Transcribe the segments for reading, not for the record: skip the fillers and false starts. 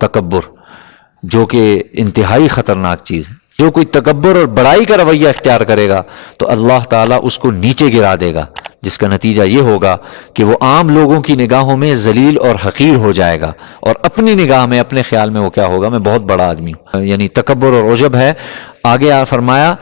تکبر، جو کہ انتہائی خطرناک چیز ہے۔ جو کوئی تکبر اور بڑائی کا رویہ اختیار کرے گا تو اللہ تعالیٰ اس کو نیچے گرا دے گا، جس کا نتیجہ یہ ہوگا کہ وہ عام لوگوں کی نگاہوں میں ذلیل اور حقیر ہو جائے گا، اور اپنی نگاہ میں، اپنے خیال میں وہ کیا ہوگا، میں بہت بڑا آدمی ہوں۔ یعنی تکبر اور عجب ہے۔ آگے فرمایا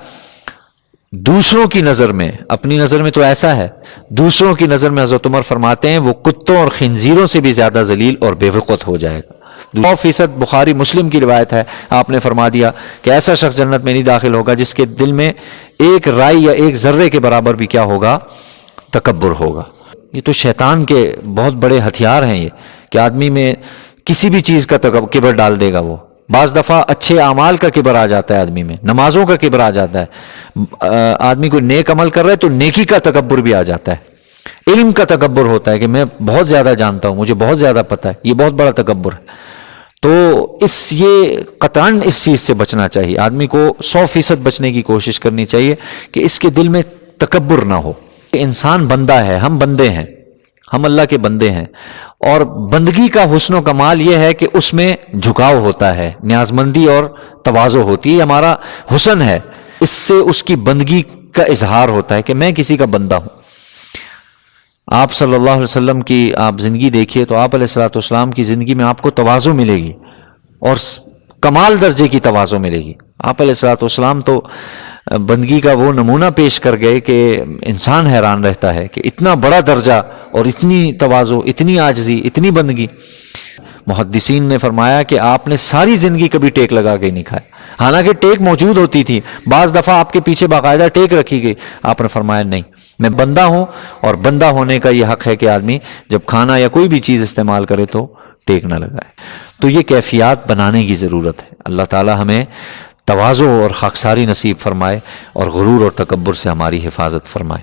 دوسروں کی نظر میں، اپنی نظر میں تو ایسا ہے، دوسروں کی نظر میں حضرت عمر فرماتے ہیں وہ کتوں اور خنزیروں سے بھی زیادہ ذلیل اور بے وقت ہو جائے گا۔ 100% بخاری مسلم کی روایت ہے، آپ نے فرما دیا کہ ایسا شخص جنت میں نہیں داخل ہوگا جس کے دل میں ایک رائی یا ایک ذرے کے برابر بھی کیا ہوگا، تکبر ہوگا۔ یہ تو شیطان کے بہت بڑے ہتھیار ہیں یہ، کہ آدمی میں کسی بھی چیز کا کبر ڈال دے گا۔ وہ بعض دفعہ اچھے اعمال کا کبر آ جاتا ہے آدمی میں، نمازوں کا کبر آ جاتا ہے، آدمی کو نیک عمل کر رہا ہے تو نیکی کا تکبر بھی آ جاتا ہے، علم کا تکبر ہوتا ہے کہ میں بہت زیادہ جانتا ہوں، مجھے بہت زیادہ پتہ ہے، یہ بہت بڑا تکبر ہے۔ تو یہ قطعاً اس چیز سے بچنا چاہیے، آدمی کو 100% بچنے کی کوشش کرنی چاہیے کہ اس کے دل میں تکبر نہ ہو۔ انسان بندہ ہے، ہم بندے ہیں، ہم اللہ کے بندے ہیں، اور بندگی کا حسن و کمال یہ ہے کہ اس میں جھکاؤ ہوتا ہے، نیازمندی اور تواضع ہوتی ہے، یہ ہمارا حسن ہے، اس سے اس کی بندگی کا اظہار ہوتا ہے کہ میں کسی کا بندہ ہوں۔ آپ صلی اللہ علیہ وسلم کی آپ زندگی دیکھیے تو آپ علیہ الصلوۃ والسلام کی زندگی میں آپ کو تواضع ملے گی، اور کمال درجے کی تواضع ملے گی۔ آپ علیہ الصلوۃ والسلام تو بندگی کا وہ نمونہ پیش کر گئے کہ انسان حیران رہتا ہے کہ اتنا بڑا درجہ اور اتنی تواضع، اتنی عاجزی، اتنی بندگی۔ محدثین نے فرمایا کہ آپ نے ساری زندگی کبھی ٹیک لگا کے نہیں کھایا، حالانکہ ٹیک موجود ہوتی تھی، بعض دفعہ آپ کے پیچھے باقاعدہ ٹیک رکھی گئی، آپ نے فرمایا نہیں، میں بندہ ہوں، اور بندہ ہونے کا یہ حق ہے کہ آدمی جب کھانا یا کوئی بھی چیز استعمال کرے تو ٹیک نہ لگائے۔ تو یہ کیفیات بنانے کی ضرورت ہے۔ اللہ تعالی ہمیں تواضع اور خاکساری نصیب فرمائے، اور غرور اور تکبر سے ہماری حفاظت فرمائے۔